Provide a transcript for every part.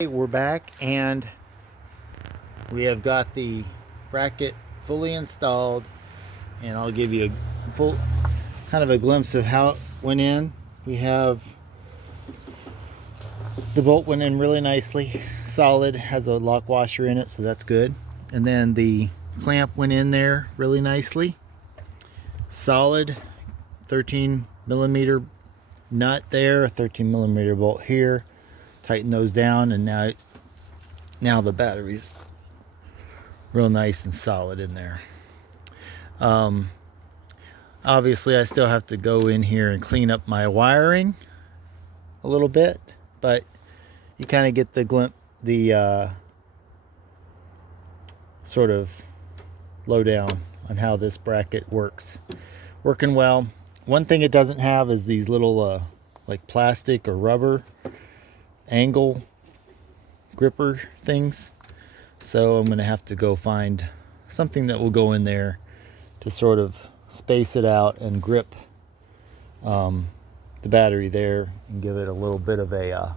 We're back and we have got the bracket fully installed, and I'll give you a full kind of a glimpse of how it went in. We have the bolt went in really nicely, solid, has a lock washer in it, so that's good. And then the clamp went in there really nicely, solid, 13 millimeter nut there, a 13 millimeter bolt here. Tighten those down, and now the battery's real nice and solid in there. Obviously I still have to go in here and clean up my wiring a little bit, but you kind of get the sort of lowdown on how this bracket works. Working well. One thing it doesn't have is these little like plastic or rubber angle gripper things, so I'm gonna have to go find something that will go in there to sort of space it out and grip the battery there and give it a little bit of a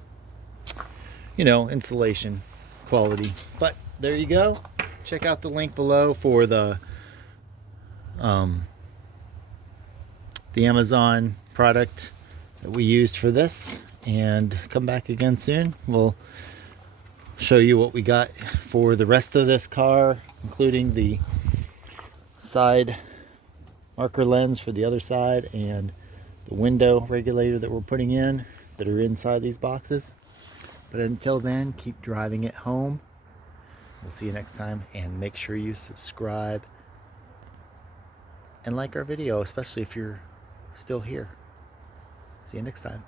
insulation quality. But there you go. Check out the link below for the Amazon product that we used for this, and come back again soon. We'll show you what we got for the rest of this car, including the side marker lens for the other side and the window regulator that we're putting in that are inside these boxes. But until then, keep driving it home. We'll see you next time, and make sure you subscribe and like our video, especially if you're still here. See you next time.